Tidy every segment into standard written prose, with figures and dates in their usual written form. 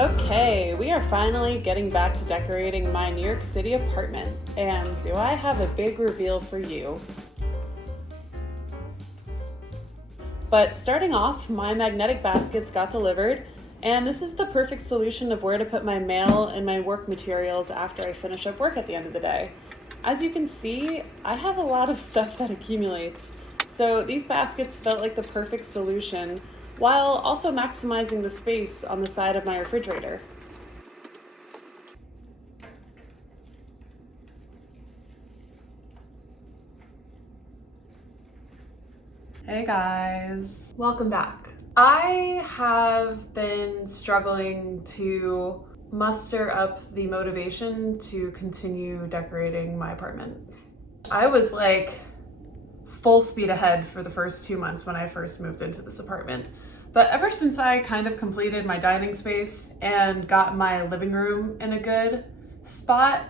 Okay, we are finally getting back to decorating my New York City apartment, and do I have a big reveal for you? But starting off, my magnetic baskets got delivered, and this is the perfect solution of where to put my mail and my work materials after I finish up work at the end of the day. As you can see, I have a lot of stuff that accumulates, so these baskets felt like the perfect solution while also maximizing the space on the side of my refrigerator. Hey guys, welcome back. I have been struggling to muster up the motivation to continue decorating my apartment. I was like full speed ahead for the first 2 months when I first moved into this apartment. But ever since I kind of completed my dining space and got my living room in a good spot,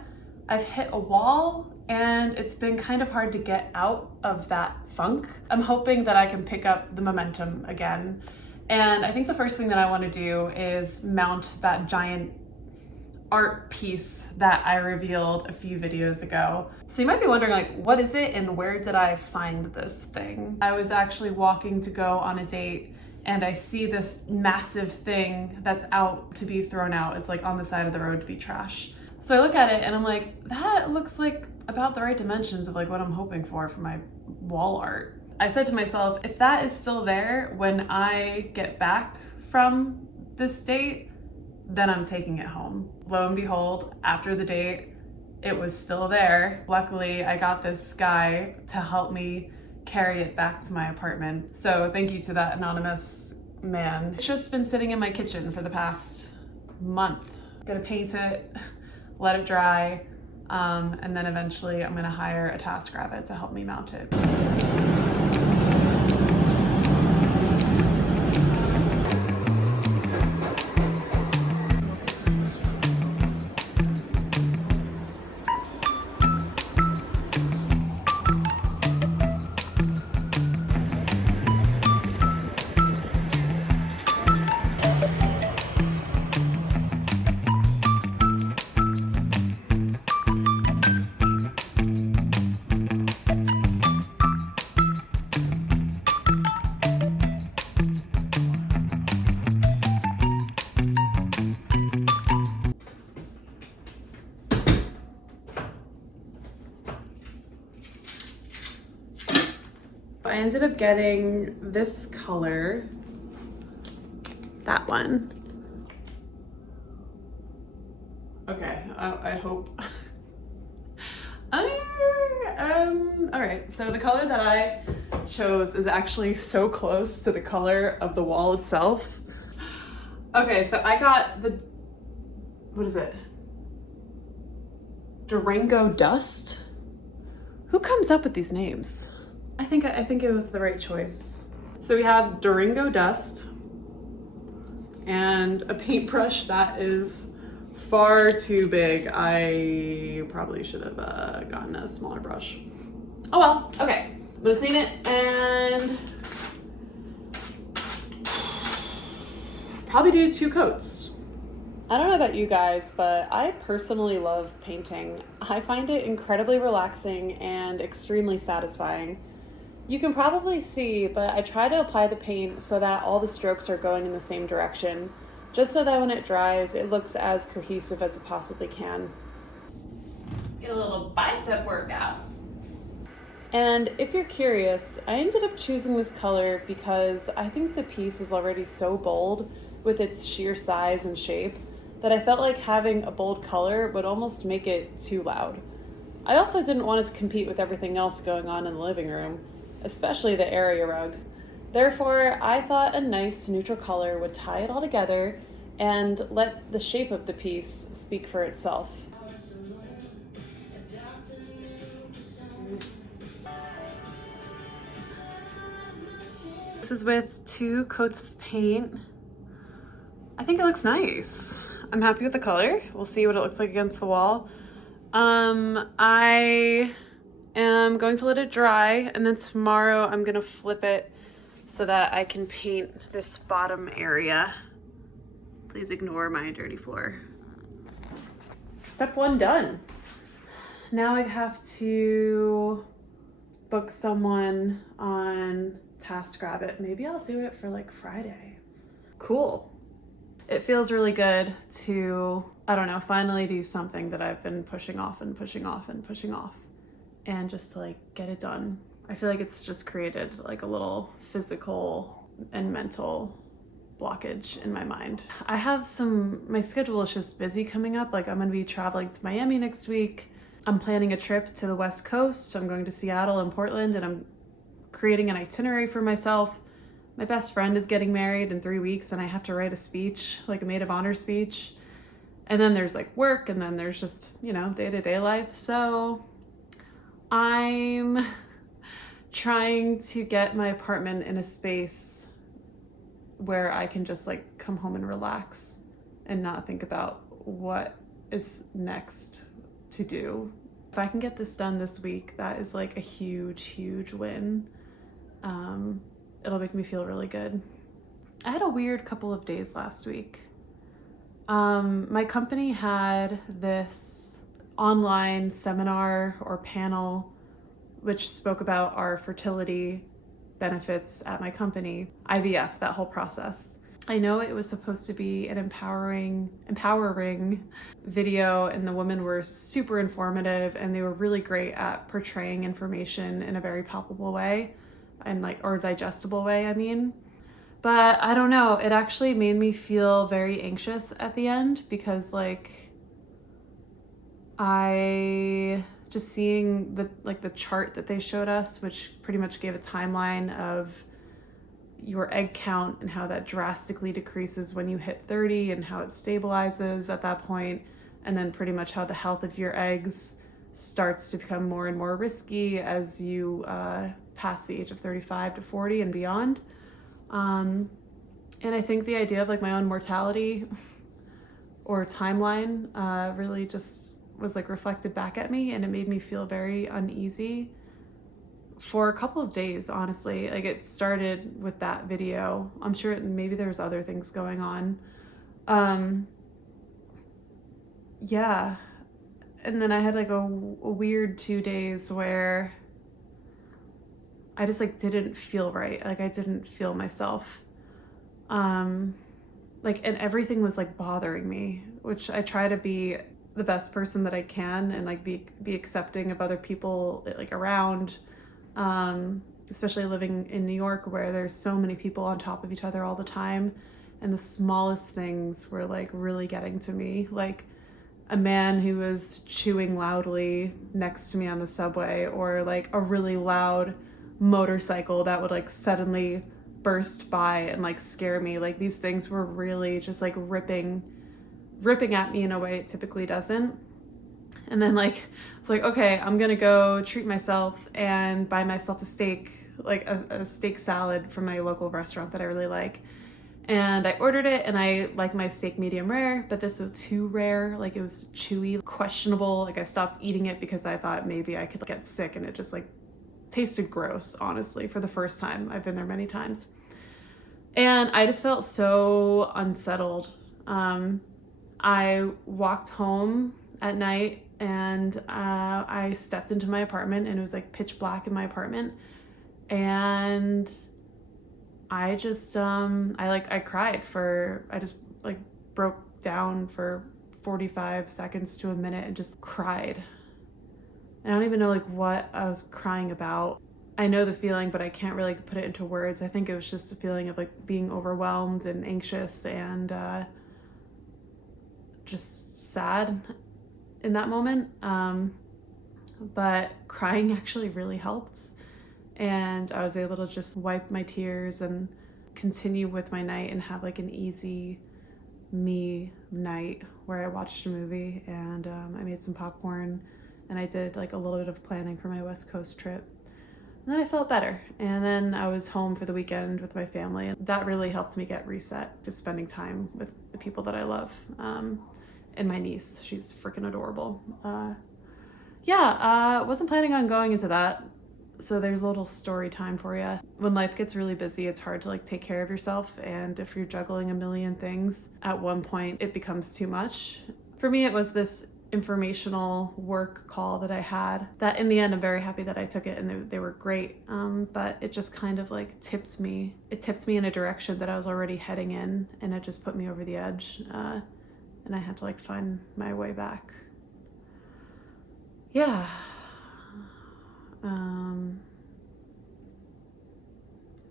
I've hit a wall and it's been kind of hard to get out of that funk. I'm hoping that I can pick up the momentum again. And I think the first thing that I want to do is mount that giant art piece that I revealed a few videos ago. So you might be wondering, like, what is it and where did I find this thing? I was actually walking to go on a date and I see this massive thing that's out to be thrown out. It's like on the side of the road to be trash. So I look at it and I'm like, that looks like about the right dimensions of like what I'm hoping for my wall art. I said to myself, if that is still there when I get back from this date, then I'm taking it home. Lo and behold, after the date, it was still there. Luckily, I got this guy to help me carry it back to my apartment. So thank you to that anonymous man. It's just been sitting in my kitchen for the past month. I'm gonna paint it, let it dry, and then eventually I'm gonna hire a TaskRabbit to help me mount it. I ended up getting this color, that one. Okay, I hope. All right, so the color that I chose is actually so close to the color of the wall itself. Okay, so I got the, what is it? Durango Dust? Who comes up with these names? I think it was the right choice. So we have Durango Dust and a paintbrush that is far too big. I probably should have gotten a smaller brush. Oh well, okay. I'm gonna clean it and probably do 2 coats. I don't know about you guys, but I personally love painting. I find it incredibly relaxing and extremely satisfying. You can probably see, but I try to apply the paint so that all the strokes are going in the same direction, just so that when it dries, it looks as cohesive as it possibly can. Get a little bicep workout. And if you're curious, I ended up choosing this color because I think the piece is already so bold with its sheer size and shape that I felt like having a bold color would almost make it too loud. I also didn't want it to compete with everything else going on in the living room, especially the area rug. Therefore, I thought a nice neutral color would tie it all together and let the shape of the piece speak for itself. This is with 2 coats of paint. I think it looks nice. I'm happy with the color. We'll see what it looks like against the wall. I am going to let it dry, and then tomorrow I'm gonna flip it so that I can paint this bottom area. Please ignore my dirty floor. Step 1 done. Now I have to book someone on TaskRabbit. Maybe I'll do it for like Friday. Cool. It feels really good to, I don't know, finally do something that I've been pushing off and pushing off and pushing off, and just to like get it done. I feel like it's just created like a little physical and mental blockage in my mind. I have my schedule is just busy coming up. Like I'm gonna be traveling to Miami next week. I'm planning a trip to the West Coast. I'm going to Seattle and Portland, and I'm creating an itinerary for myself. My best friend is getting married in 3 weeks, and I have to write a speech, like a maid of honor speech. And then there's like work, and then there's just, you know, day-to-day life. So I'm trying to get my apartment in a space where I can just like come home and relax and not think about what is next to do. If I can get this done this week, that is like a huge, huge win. It'll make me feel really good. I had a weird couple of days last week. My company had this online seminar or panel which spoke about our fertility benefits at my company, IVF, that whole process. I know it was supposed to be an empowering video, and the women were super informative, and they were really great at portraying information in a very palpable way, and or digestible way, I mean. But I don't know, it actually made me feel very anxious at the end, because I just seeing the chart that they showed us, which pretty much gave a timeline of your egg count and how that drastically decreases when you hit 30 and how it stabilizes at that point, and then pretty much how the health of your eggs starts to become more and more risky as you pass the age of 35 to 40 and beyond. And I think the idea of my own mortality or timeline really just was reflected back at me, and it made me feel very uneasy for a couple of days, honestly. It started with that video. I'm sure maybe there's other things going on. Yeah. And then I had a weird 2 days where I just didn't feel right. I didn't feel myself. And everything was bothering me, which I try to be the best person that I can, and be accepting of other people around, especially living in New York, where there's so many people on top of each other all the time, and the smallest things were really getting to me, a man who was chewing loudly next to me on the subway, or a really loud motorcycle that would suddenly burst by and scare me. These things were really just ripping at me in a way it typically doesn't. And then it's okay, I'm gonna go treat myself and buy myself a steak, a steak salad from my local restaurant that I really like. And I ordered it, and I like my steak medium rare, but this was too rare. It was chewy, questionable. I stopped eating it because I thought maybe I could get sick, and it just tasted gross, honestly, for the first time. I've been there many times. And I just felt so unsettled. I walked home at night, and I stepped into my apartment, and it was pitch black in my apartment. And I just, I cried I just broke down for 45 seconds to a minute and just cried. And I don't even know what I was crying about. I know the feeling, but I can't really put it into words. I think it was just a feeling of being overwhelmed and anxious and just sad in that moment. But crying actually really helped. And I was able to just wipe my tears and continue with my night and have an easy me night where I watched a movie, and I made some popcorn, and I did a little bit of planning for my West Coast trip. And then I felt better. And then I was home for the weekend with my family, and that really helped me get reset, just spending time with the people that I love. And my niece, she's freaking adorable. Wasn't planning on going into that So there's a little story time for you. When life gets really busy, it's hard to like take care of yourself. And if you're juggling a million things, at one point it becomes too much. For me, it was this informational work call that I had that in the end, I'm very happy that I took it and they were great. But it just kind of like tipped me in a direction that I was already heading in, and it just put me over the edge. And I had to like find my way back. Yeah.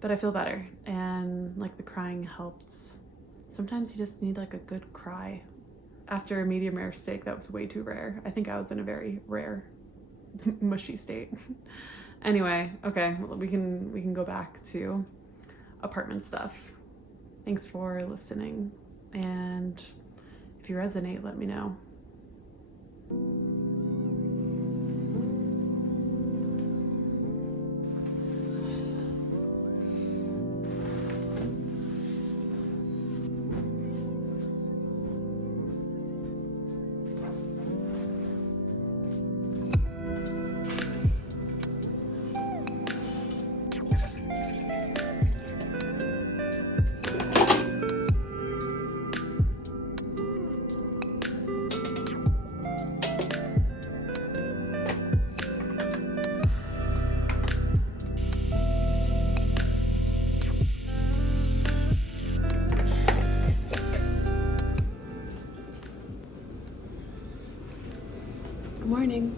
But I feel better, and like the crying helped. Sometimes you just need like a good cry. After a medium rare steak, that was way too rare. I think I was in a very rare, mushy state. Anyway, okay, well, we can go back to apartment stuff. Thanks for listening, and if you resonate, let me know. Morning.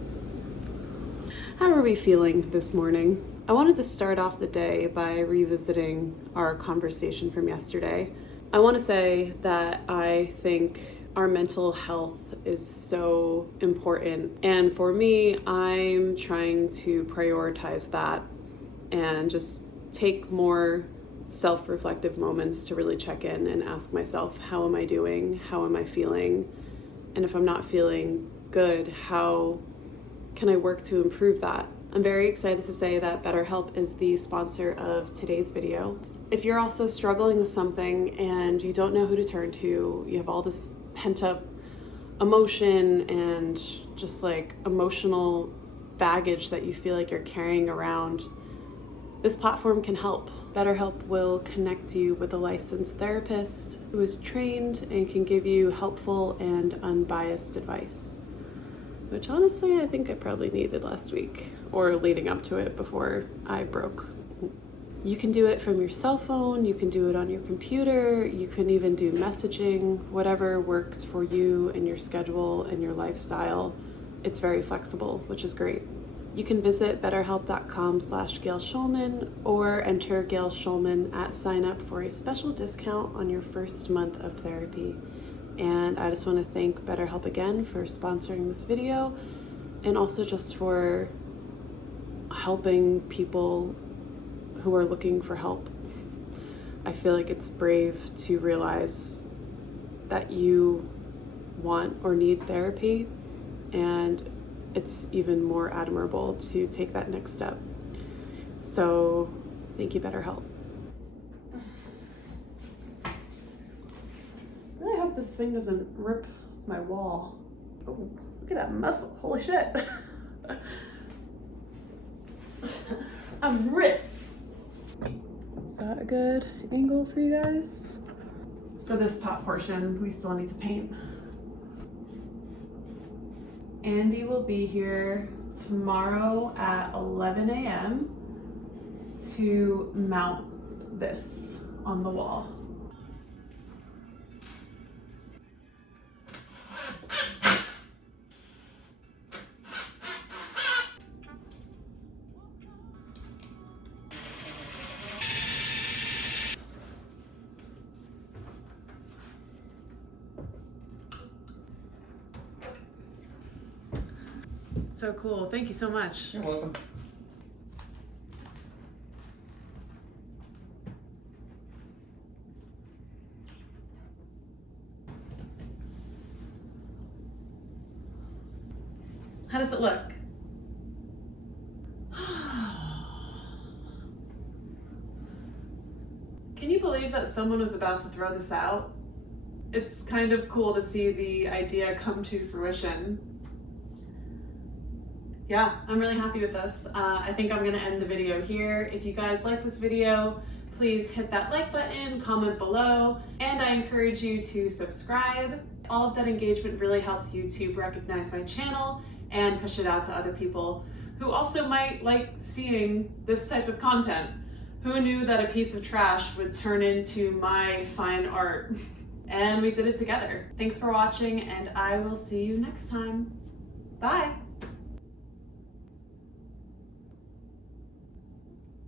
How are we feeling this morning? I wanted to start off the day by revisiting our conversation from yesterday. I want to say that I think our mental health is so important, and for me, I'm trying to prioritize that and just take more self-reflective moments to really check in and ask myself, how am I doing? How am I feeling? And if I'm not feeling good, how can I work to improve that? I'm very excited to say that BetterHelp is the sponsor of today's video. If you're also struggling with something and you don't know who to turn to, you have all this pent up emotion and just like emotional baggage that you feel like you're carrying around, this platform can help. BetterHelp will connect you with a licensed therapist who is trained and can give you helpful and unbiased advice, which honestly I think I probably needed last week or leading up to it before I broke. You can do it from your cell phone, you can do it on your computer, you can even do messaging, whatever works for you and your schedule and your lifestyle. It's very flexible, which is great. You can visit betterhelp.com/Gail Schulman or enter Gail Schulman at sign up for a special discount on your first month of therapy. And I just want to thank BetterHelp again for sponsoring this video, and also just for helping people who are looking for help. I feel like it's brave to realize that you want or need therapy, and it's even more admirable to take that next step. So thank you, BetterHelp. I really hope this thing doesn't rip my wall. Oh, look at that muscle, holy shit. I'm ripped. Is that a good angle for you guys? So this top portion, we still need to paint. Andy will be here tomorrow at 11 a.m. to mount this on the wall. So cool. Thank you so much. You're welcome. How does it look? Can you believe that someone was about to throw this out? It's kind of cool to see the idea come to fruition. yeah, I'm really happy with this. I think I'm gonna end the video here. If you guys like this video, please hit that like button, comment below, and I encourage you to subscribe. All of that engagement really helps YouTube recognize my channel and push it out to other people who also might like seeing this type of content. Who knew that a piece of trash would turn into my fine art? And we did it together. Thanks for watching, and I will see you next time. Bye.